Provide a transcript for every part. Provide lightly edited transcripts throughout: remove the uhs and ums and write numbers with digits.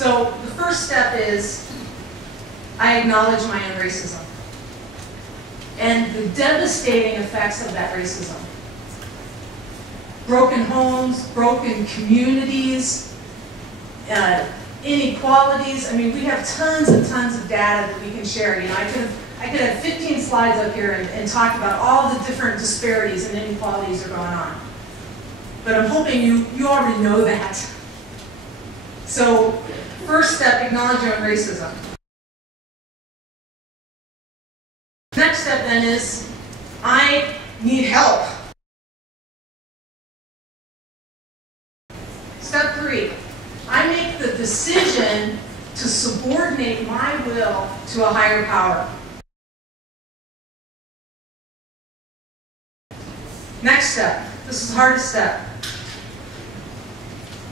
So the first step is I acknowledge my own racism and the devastating effects of that racism. Broken homes, broken communities, inequalities. I mean, we have tons and tons of data that we can share. You know, I could have 15 slides up here and talk about all the different disparities and inequalities that are going on. But I'm hoping you already know that. So, first step, acknowledge your own racism. Next step then is, I need help. Step 3, I make the decision to subordinate my will to a higher power. Next step, this is the hardest step.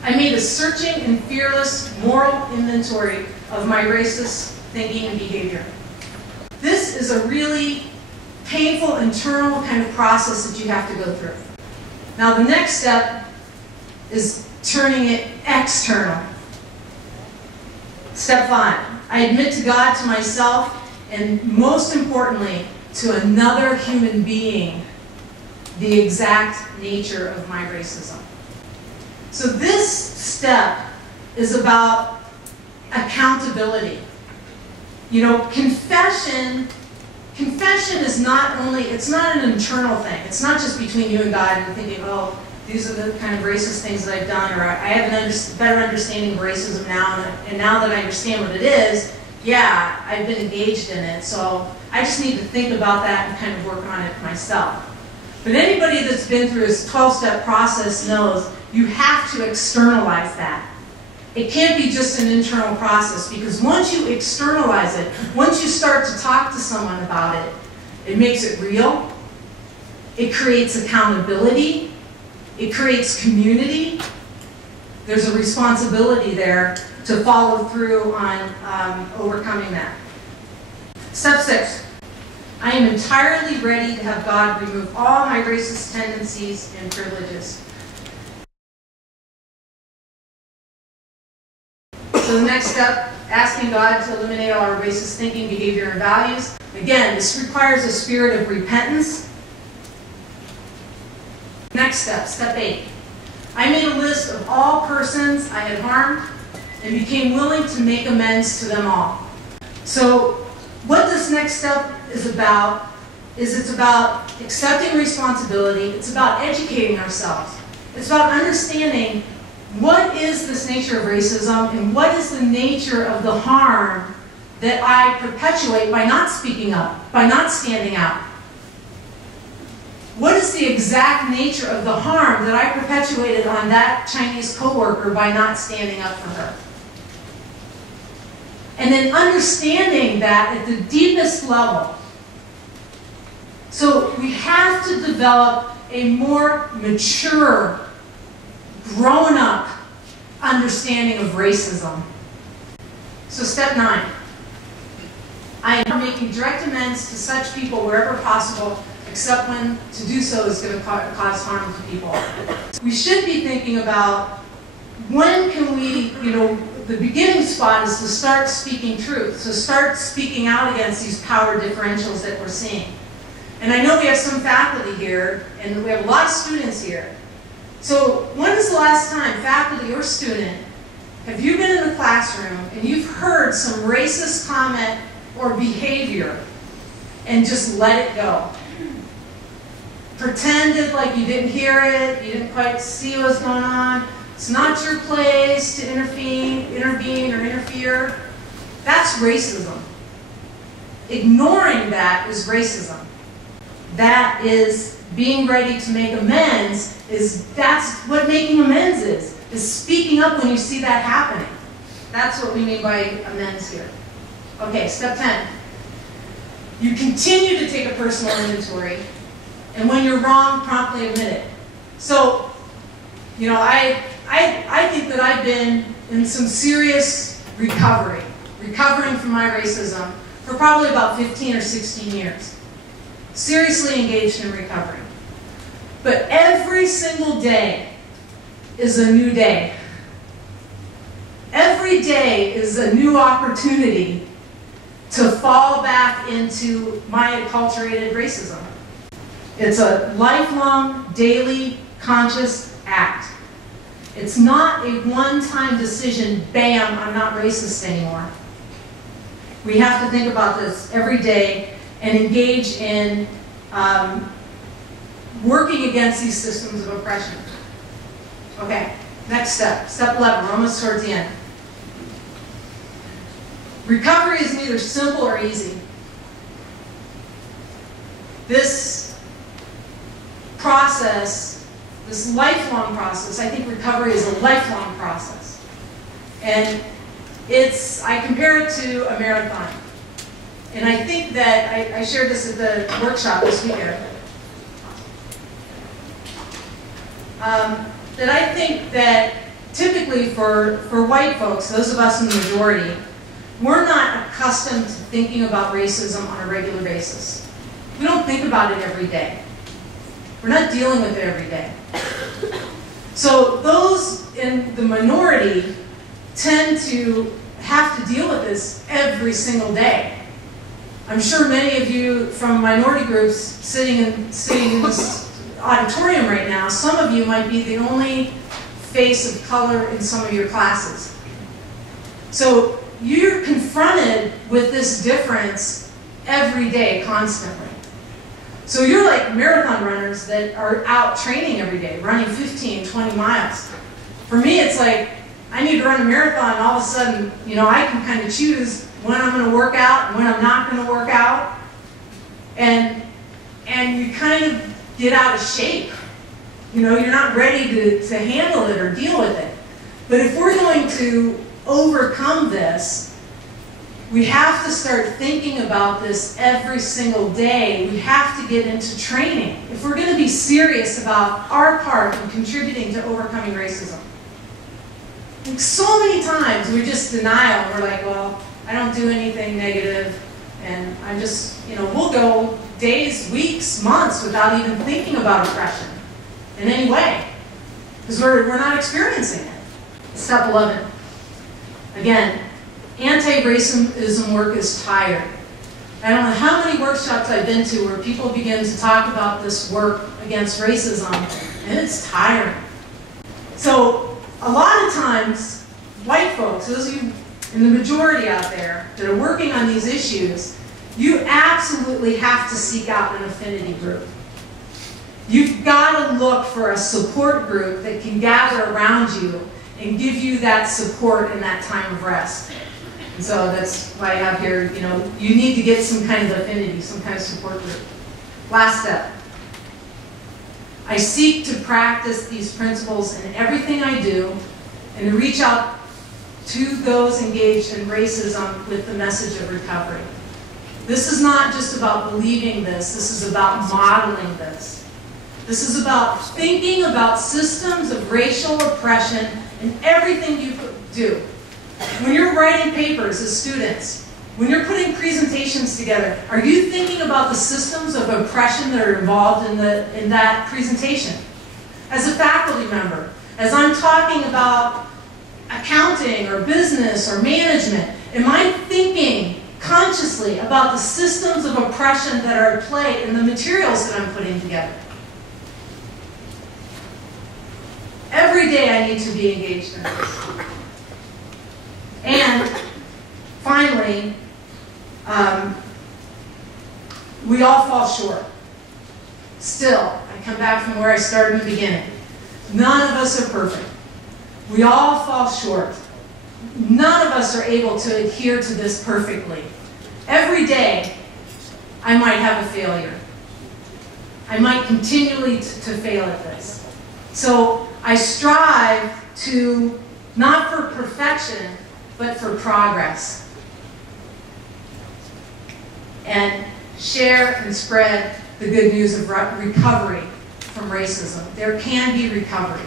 I made a searching and fearless moral inventory of my racist thinking and behavior. This is a really painful internal kind of process that you have to go through. Now the next step is turning it external. Step 5, I admit to God, to myself, and most importantly, to another human being, the exact nature of my racism. So this step is about accountability. You know, confession is not only, it's not an internal thing. It's not just between you and God and thinking, oh, these are the kind of racist things that I've done, or I have a better understanding of racism now, and now that I understand what it is, yeah, I've been engaged in it, so I just need to think about that and kind of work on it myself. But anybody that's been through this 12-step process knows you have to externalize that. It can't be just an internal process, because once you externalize it, once you start to talk to someone about it, it makes it real, it creates accountability, it creates community. There's a responsibility there to follow through on overcoming that. Step 6. I am entirely ready to have God remove all my racist tendencies and privileges. So the next step, asking God to eliminate all our racist thinking, behavior, and values. Again, this requires a spirit of repentance. Next step, step 8. I made a list of all persons I had harmed and became willing to make amends to them all. So what this next step is about it's about accepting responsibility. It's about educating ourselves. It's about understanding what is this nature of racism and what is the nature of the harm that I perpetuate by not speaking up, by not standing out. What is the exact nature of the harm that I perpetuated on that Chinese coworker by not standing up for her? And then understanding that at the deepest level. So we have to develop a more mature, grown-up understanding of racism. So step 9. I am making direct amends to such people wherever possible, except when to do so is going to cause harm to people. We should be thinking about when can we, the beginning spot is to start speaking truth, to start speaking out against these power differentials that we're seeing. And I know we have some faculty here, and we have a lot of students here. So when is the last time, faculty or student, have you been in the classroom and you've heard some racist comment or behavior and just let it go? Pretended like you didn't hear it, you didn't quite see what's going on. It's not your place to intervene or interfere. That's racism. Ignoring that is racism. That is being ready to make amends. That's what making amends is speaking up when you see that happening. That's what we mean by amends here. Okay, step 10. You continue to take a personal inventory, and when you're wrong, promptly admit it. So, I think that I've been in some serious recovering from my racism for probably about 15 or 16 years. Seriously engaged in recovery. But every single day is a new day. Every every day is a new opportunity to fall back into my acculturated racism. It's a lifelong, daily, conscious act. It's not a one-time decision, bam, I'm not racist anymore. We have to think about this every day and engage in working against these systems of oppression. Okay, next step, step 11, we're almost towards the end. Recovery is neither simple or easy. This process, this lifelong process, I think recovery is a lifelong process. And I compare it to a marathon. And I think that, I shared this at the workshop this weekend, that I think that typically for white folks, those of us in the majority, we're not accustomed to thinking about racism on a regular basis. We don't think about it every day. We're not dealing with it every day. So those in the minority tend to have to deal with this every single day. I'm sure many of you from minority groups sitting in this auditorium right now, some of you might be the only face of color in some of your classes. So you're confronted with this difference every day, constantly. So you're like marathon runners that are out training every day, running 15, 20 miles. For me, it's like, I need to run a marathon, and all of a sudden, you know, I can kind of choose when I'm going to work out and when I'm not going to work out. And you kind of get out of shape. You know, you're not ready to handle it or deal with it. But if we're going to overcome this, we have to start thinking about this every single day. We have to get into training if we're going to be serious about our part in contributing to overcoming racism. And so many times we just denial. We're like, well, I don't do anything negative, and I'm just, you know, we'll go days, weeks, months without even thinking about oppression in any way, because we're not experiencing it. Step 11. Again, anti-racism work is tired. I don't know how many workshops I've been to where people begin to talk about this work against racism, and it's tiring. So a lot of times, white folks, those of you in the majority out there that are working on these issues, you absolutely have to seek out an affinity group. You've got to look for a support group that can gather around you and give you that support in that time of rest. And so that's why I have here, you know, you need to get some kind of affinity, some kind of support group. Last step. I seek to practice these principles in everything I do and to reach out to those engaged in racism with the message of recovery. This is not just about believing this is about modeling this. This is about thinking about systems of racial oppression in everything you do. When you're writing papers as students, when you're putting presentations together, are you thinking about the systems of oppression that are involved in that presentation? As a faculty member, as I'm talking about accounting or business or management, am I thinking consciously about the systems of oppression that are at play in the materials that I'm putting together? Every day I need to be engaged in this. And finally, we all fall short. Still, I come back from where I started in the beginning. None of us are perfect. We all fall short. None of us are able to adhere to this perfectly. Every day, I might have a failure. I might continually to fail at this. So I strive to, not for perfection, but for progress. And share and spread the good news of recovery from racism. There can be recovery.